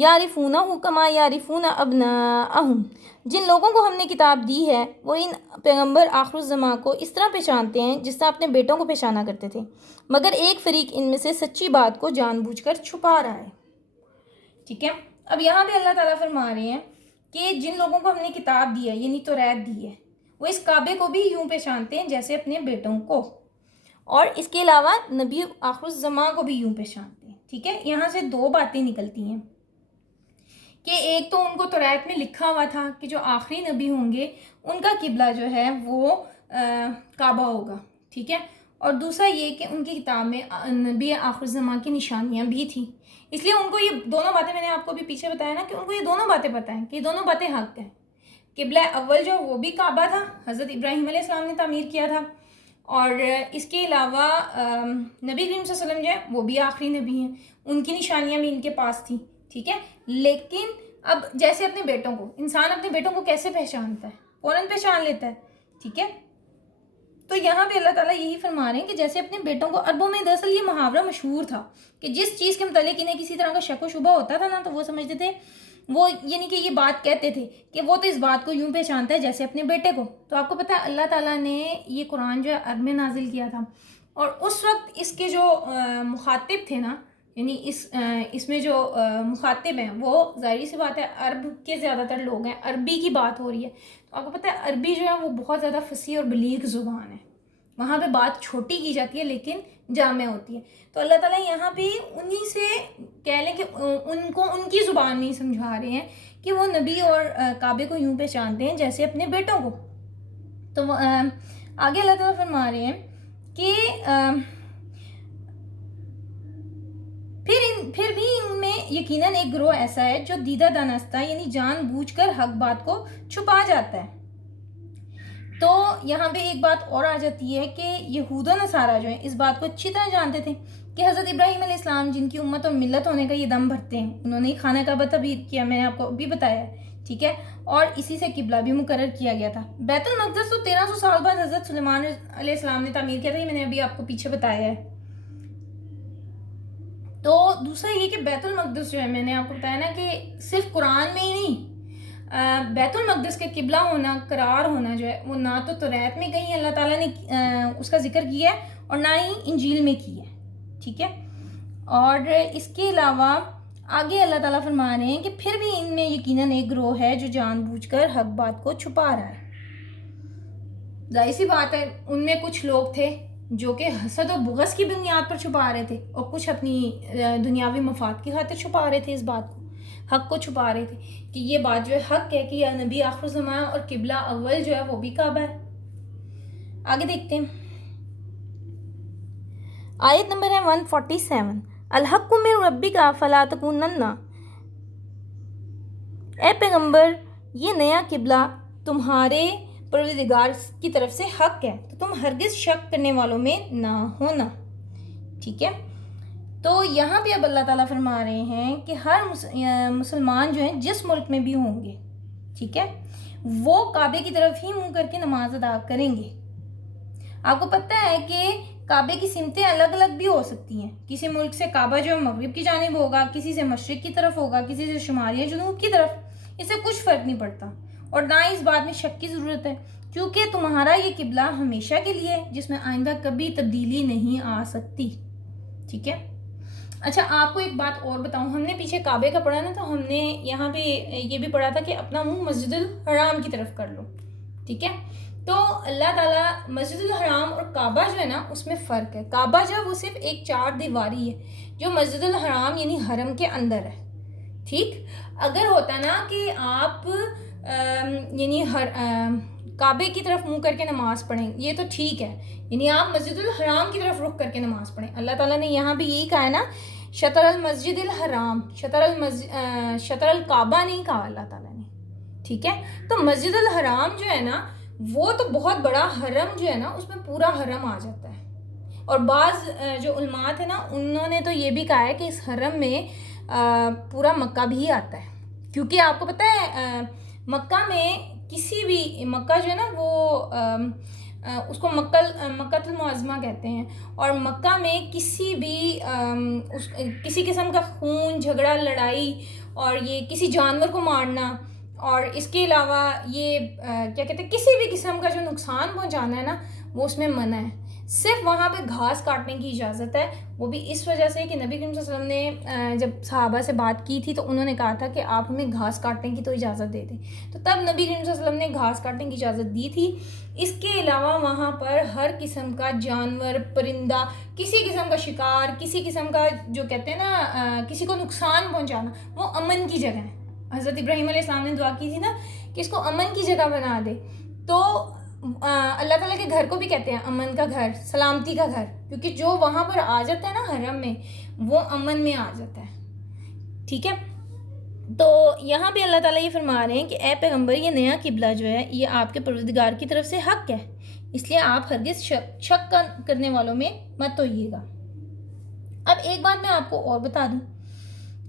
یعرفونہ کما یعرفون ابناءہم، جن لوگوں کو ہم نے کتاب دی ہے وہ ان پیغمبر آخر الزماں کو اس طرح پہچانتے ہیں جس طرح اپنے بیٹوں کو پہچانا کرتے تھے، مگر ایک فریق ان میں سے سچی بات کو جان بوجھ کر چھپا رہا ہے۔ ٹھیک ہے، اب یہاں پہ اللہ تعالیٰ فرما رہے ہیں کہ جن لوگوں کو ہم نے کتاب دی ہے یعنی توریت دی ہے وہ اس کعبے کو بھی یوں پہچانتے ہیں جیسے اپنے بیٹوں کو، اور اس کے علاوہ نبی آخر الزماں کو بھی یوں پہچانتے ہیں۔ ٹھیک ہے، یہاں سے دو باتیں نکلتی ہیں کہ ایک تو ان کو توریت میں لکھا ہوا تھا کہ جو آخری نبی ہوں گے ان کا قبلہ جو ہے وہ کعبہ ہوگا، ٹھیک ہے، اور دوسرا یہ کہ ان کی کتاب میں نبی آخر الزماں کی نشانیاں بھی تھیں، اس لیے ان کو یہ دونوں باتیں، میں نے آپ کو بھی پیچھے بتایا نا کہ ان کو یہ دونوں باتیں پتہ ہیں کہ یہ دونوں باتیں حق ہیں۔ قبلہ اول جو وہ بھی کعبہ تھا، حضرت ابراہیم علیہ السلام نے تعمیر کیا تھا، اور اس کے علاوہ نبی کریم صلی اللہ علیہ وسلم جو ہے وہ بھی آخری نبی ہیں، ان کی نشانیاں بھی ان کے پاس تھیں، ٹھیک ہے۔ لیکن اب جیسے اپنے بیٹوں کو، انسان اپنے بیٹوں کو کیسے پہچانتا ہے؟ فوراً پہچان لیتا ہے، ٹھیک ہے۔ تو یہاں پہ اللہ تعالیٰ یہی فرما رہے ہیں کہ جیسے اپنے بیٹوں کو، عربوں میں دراصل یہ محاورہ مشہور تھا کہ جس چیز کے متعلق انہیں کسی طرح کا شک و شبہ ہوتا تھا نا تو وہ سمجھتے تھے، وہ یعنی کہ یہ بات کہتے تھے کہ وہ تو اس بات کو یوں پہچانتا ہے جیسے اپنے بیٹے کو۔ تو آپ کو پتہ ہے اللہ تعالیٰ نے یہ قرآن جو ہے عرب میں نازل کیا تھا، اور اس وقت اس کے جو مخاطب تھے نا، یعنی اس میں جو مخاطب ہیں وہ ظاہری سی بات ہے عرب کے زیادہ تر لوگ ہیں، عربی کی بات ہو رہی ہے۔ تو آپ کو پتہ ہے عربی جو ہے وہ بہت زیادہ فصیح اور بلیغ زبان ہے، وہاں پہ بات چھوٹی کی جاتی ہے لیکن جامع ہوتی ہے۔ تو اللہ تعالیٰ یہاں پہ انہی سے کہہ لیں کہ ان کو ان کی زبان میں ہی سمجھا رہے ہیں کہ وہ نبی اور کعبے کو یوں پہچانتے ہیں جیسے اپنے بیٹوں کو۔ تو آگے اللہ تعالیٰ فرما رہے ہیں کہ پھر بھی ان میں یقیناً ایک گروہ ایسا ہے جو دیدہ دانستہ یعنی جان بوجھ کر حق بات کو چھپا جاتا ہے۔ تو یہاں پہ ایک بات اور آ جاتی ہے کہ یہود و نصارہ جو ہیں اس بات کو اچھی طرح جانتے تھے کہ حضرت ابراہیم علیہ السلام جن کی امت اور ملت ہونے کا یہ دم بھرتے ہیں، انہوں نے خانہ کعبہ تعمیر کیا، میں نے آپ کو بھی بتایا ہے، ٹھیک ہے، اور اسی سے قبلہ بھی مقرر کیا گیا تھا۔ بیت المقدس تو 1300 سال بعد حضرت سلیمان علیہ السلام نے تعمیر کیا تھا، یہ میں نے ابھی آپ کو پیچھے بتایا ہے۔ تو دوسرا یہ کہ بیت المقدس جو ہے میں نے آپ کو بتایا نا کہ صرف قرآن میں ہی نہیں، بیت المقدس کے قبلہ ہونا، قرار ہونا جو ہے وہ نہ تو توریت میں کہیں اللہ تعالیٰ نے اس کا ذکر کیا ہے اور نہ ہی انجیل میں کیا ہے، ٹھیک ہے۔ اور اس کے علاوہ آگے اللہ تعالیٰ فرما رہے ہیں کہ پھر بھی ان میں یقیناً ایک گروہ ہے جو جان بوجھ کر حق بات کو چھپا رہا ہے۔ ظاہر سی بات ہے ان میں کچھ لوگ تھے جو کہ حسد و بغض کی بنیاد پر چھپا رہے تھے، اور کچھ اپنی دنیاوی مفاد کی خاطر چھپا رہے تھے، اس بات کو، حق کو چھپا رہے تھے کہ یہ بات جو ہے حق ہے کہ یا نبی آخر زمان اور قبلہ اول جو ہے وہ بھی کعبہ ہے۔ آگے دیکھتے ہیں، آیت نمبر ہے 147، الحق من ربک فلا تکونن، اے پیغمبر یہ نیا قبلہ تمہارے پروردگار کی طرف سے حق ہے تو تم ہرگز شک کرنے والوں میں نہ ہونا، ٹھیک ہے۔ تو یہاں پہ اب اللہ تعالیٰ فرما رہے ہیں کہ ہر مسلمان جو ہیں جس ملک میں بھی ہوں گے، ٹھیک ہے، وہ کعبے کی طرف ہی منہ کر کے نماز ادا کریں گے۔ آپ کو پتہ ہے کہ کعبے کی سمتیں الگ الگ بھی ہو سکتی ہیں، کسی ملک سے کعبہ جو مغرب کی جانب ہوگا، کسی سے مشرق کی طرف ہوگا، کسی سے شمال یا جنوب کی طرف، اس سے کچھ فرق نہیں پڑتا، اور نہ اس بات میں شک کی ضرورت ہے کیونکہ تمہارا یہ قبلہ ہمیشہ کے لیے ہے جس میں آئندہ کبھی تبدیلی نہیں آ سکتی، ٹھیک ہے۔ اچھا آپ کو ایک بات اور بتاؤں، ہم نے پیچھے کعبے کا پڑھا نا، تو ہم نے یہاں پہ یہ بھی پڑھا تھا کہ اپنا منہ مسجد الحرام کی طرف کر لو، ٹھیک ہے۔ تو اللہ تعالیٰ مسجد الحرام اور کعبہ جو ہے نا اس میں فرق ہے، کعبہ جو ہے وہ صرف ایک چار دیواری ہے جو مسجد الحرام یعنی حرم کے اندر ہے، ٹھیک۔ اگر ہوتا نا کہ آپ یعنی کعبے کی طرف منہ کر کے نماز پڑھیں یہ تو ٹھیک ہے، یعنی آپ مسجد الحرام کی طرف رخ کر کے نماز پڑھیں، اللہ تعالیٰ نے یہاں بھی یہی کہا ہے نا، شطر المسجد الحرام، شطر الکعبہ نہیں کہا اللہ تعالیٰ نے، ٹھیک ہے۔ تو مسجد الحرام جو ہے نا وہ تو بہت بڑا حرم جو ہے نا اس میں پورا حرم آ جاتا ہے، اور بعض جو علماء تھے نا انہوں نے تو یہ بھی کہا ہے کہ اس حرم میں پورا مکہ بھی آتا ہے، کیونکہ آپ کو پتہ ہے مکہ میں کسی بھی، مکہ جو ہے نا وہ اس کو مکہ المعظمہ کہتے ہیں، اور مکہ میں کسی بھی کسی قسم کا خون، جھگڑا، لڑائی اور یہ کسی جانور کو مارنا اور اس کے علاوہ یہ کیا کہتے ہیں کسی بھی قسم کا جو نقصان پہنچانا ہے نا وہ اس میں منع ہے. صرف وہاں پہ گھاس کاٹنے کی اجازت ہے, وہ بھی اس وجہ سے کہ نبی کریم صلی اللہ علیہ وسلم نے جب صحابہ سے بات کی تھی تو انہوں نے کہا تھا کہ آپ ہمیں گھاس کاٹنے کی تو اجازت دے دیں, تو تب نبی کریم صلی اللہ علیہ وسلم نے گھاس کاٹنے کی اجازت دی تھی. اس کے علاوہ وہاں پر ہر قسم کا جانور, پرندہ, کسی قسم کا شکار, کسی قسم کا جو کہتے ہیں نا کسی کو نقصان پہنچانا, وہ امن کی جگہ ہے. حضرت ابراہیم علیہ السلام نے دعا کی تھی نا کہ اس کو امن کی جگہ بنا دے, تو اللہ تعالیٰ کے گھر کو بھی کہتے ہیں امن کا گھر, سلامتی کا گھر, کیونکہ جو وہاں پر آ جاتا ہے نا حرم میں وہ امن میں آ جاتا ہے. ٹھیک ہے, تو یہاں پہ اللہ تعالیٰ یہ فرما رہے ہیں کہ اے پیغمبر یہ نیا قبلہ جو ہے یہ آپ کے پروردگار کی طرف سے حق ہے, اس لیے آپ ہرگز شک کرنے والوں میں مت ہوئیے گا. اب ایک بات میں آپ کو اور بتا دوں,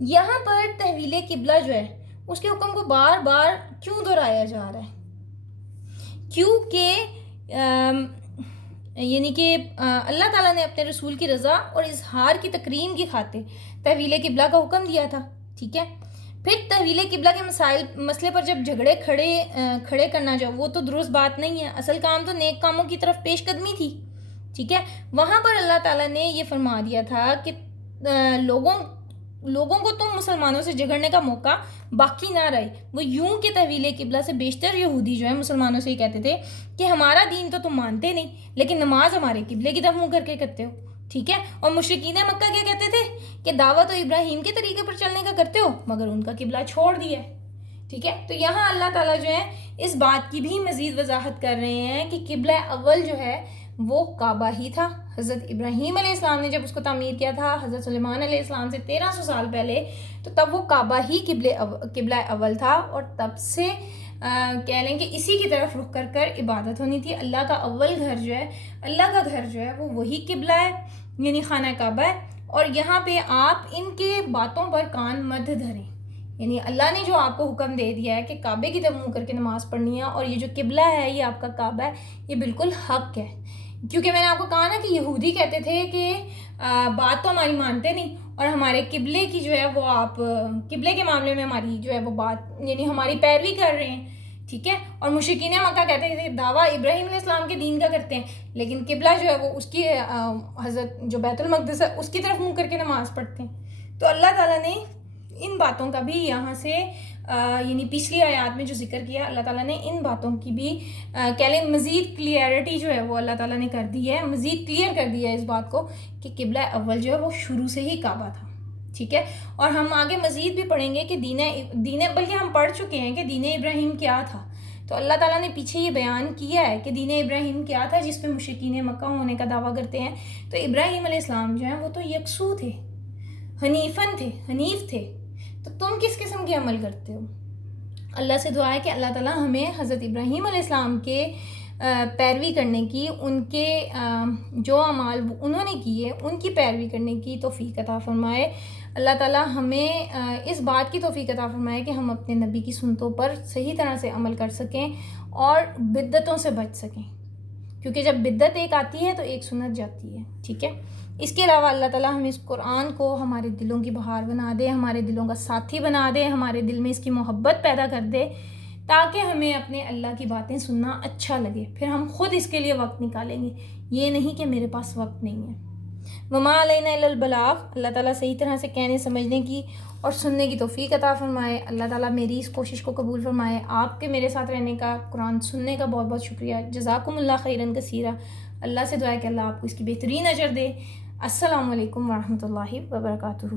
یہاں پر تحویل قبلہ جو ہے اس کے حکم کو بار بار کیوں دہرایا جا رہا ہے؟ کیونکہ یعنی کہ اللہ تعالیٰ نے اپنے رسول کی رضا اور اظہار کی تکریم کی خاطر تحویل قبلہ کا حکم دیا تھا. ٹھیک ہے, پھر تحویل قبلہ کے مسئلے پر جب جھگڑے کھڑے کرنا جو وہ تو درست بات نہیں ہے. اصل کام تو نیک کاموں کی طرف پیش قدمی تھی. ٹھیک ہے, وہاں پر اللہ تعالیٰ نے یہ فرما دیا تھا کہ لوگوں کو تم مسلمانوں سے جھگڑنے کا موقع باقی نہ رہے. وہ یوں کہ تحویل قبلہ سے بیشتر یہودی جو ہے مسلمانوں سے یہ کہتے تھے کہ ہمارا دین تو تم مانتے نہیں, لیکن نماز ہمارے قبلے کی طرف منہ کر کے کرتے ہو. ٹھیک ہے, اور مشرکین مکہ کیا کہتے تھے کہ دعوت تو ابراہیم کے طریقے پر چلنے کا کرتے ہو مگر ان کا قبلہ چھوڑ دیا ہے. ٹھیک ہے, تو یہاں اللہ تعالیٰ جو ہے اس بات کی بھی مزید وضاحت کر رہے ہیں کہ قبلہ اول جو ہے وہ کعبہ ہی تھا. حضرت ابراہیم علیہ السلام نے جب اس کو تعمیر کیا تھا حضرت سلیمان علیہ السلام سے 1300 سال پہلے, تو تب وہ کعبہ ہی قبلہ اول تھا, اور تب سے کہہ لیں کہ اسی کی طرف رخ کر عبادت ہونی تھی. اللہ کا اول گھر جو ہے, اللہ کا گھر جو ہے وہ وہی قبلہ ہے, یعنی خانہ کعبہ ہے. اور یہاں پہ آپ ان کے باتوں پر کان مت دھریں, یعنی اللہ نے جو آپ کو حکم دے دیا ہے کہ کعبے کی طرف منہ کر کے نماز پڑھنی ہے, اور یہ جو قبلہ ہے یہ آپ کا کعبہ ہے, یہ بالکل حق ہے. کیونکہ میں نے آپ کو کہا نا کہ یہودی کہتے تھے کہ بات تو ہماری مانتے نہیں, اور ہمارے قبلے کی جو ہے وہ آپ قبلے کے معاملے میں ہماری جو ہے وہ بات یعنی ہماری پیروی کر رہے ہیں. ٹھیک ہے, اور مشرکین مکہ کہتے تھے دعویٰ ابراہیم علیہ السلام کے دین کا کرتے ہیں, لیکن قبلہ جو ہے وہ اس کی حضرت جو بیت المقدس ہے اس کی طرف منہ کر کے نماز پڑھتے ہیں. تو اللہ تعالیٰ نے ان باتوں کا بھی یہاں سے یعنی پچھلی آیات میں جو ذکر کیا, اللہ تعالیٰ نے ان باتوں کی بھی کہہ لیں مزید کلیئرٹی جو ہے وہ اللہ تعالیٰ نے کر دی ہے, مزید کلیئر کر دیا ہے اس بات کو کہ قبلہ اول جو ہے وہ شروع سے ہی کعبہ تھا. ٹھیک ہے, اور ہم آگے مزید بھی پڑھیں گے کہ دین بلکہ ہم پڑھ چکے ہیں کہ دین ابراہیم کیا تھا. تو اللہ تعالیٰ نے پیچھے یہ بیان کیا ہے کہ دین ابراہیم کیا تھا جس پہ مشرکین مکہ ہونے کا دعویٰ کرتے ہیں. تو ابراہیم علیہ السلام جو ہیں وہ تو یکسو تھے, حنیف تھے. تو تم کس قسم کے عمل کرتے ہو؟ اللہ سے دعا ہے کہ اللہ تعالیٰ ہمیں حضرت ابراہیم علیہ السلام کے پیروی کرنے کی, ان کے جو اعمال انہوں نے کیے ان کی پیروی کرنے کی توفیق عطا فرمائے. اللہ تعالیٰ ہمیں اس بات کی توفیق عطا فرمائے کہ ہم اپنے نبی کی سنتوں پر صحیح طرح سے عمل کر سکیں اور بدعتوں سے بچ سکیں, کیونکہ جب بدعت ایک آتی ہے تو ایک سنت جاتی ہے. ٹھیک ہے, اس کے علاوہ اللہ تعالیٰ ہمیں اس قرآن کو ہمارے دلوں کی بہار بنا دے, ہمارے دلوں کا ساتھی بنا دے, ہمارے دل میں اس کی محبت پیدا کر دے, تاکہ ہمیں اپنے اللہ کی باتیں سننا اچھا لگے. پھر ہم خود اس کے لیے وقت نکالیں گے, یہ نہیں کہ میرے پاس وقت نہیں ہے. وما علینا الا البلاغ. اللہ تعالیٰ صحیح طرح سے کہنے سمجھنے کی اور سننے کی توفیق عطا فرمائے. اللہ تعالیٰ میری اس کوشش کو قبول فرمائے. آپ کے میرے ساتھ رہنے کا, قرآن سننے کا بہت بہت شکریہ. جزاکم اللہ خیرا کثیرا. اللہ سے دعا ہے کہ اللہ آپ کو اس کی بہترین اجر دے. السلام علیکم ورحمۃ اللہ وبرکاتہ.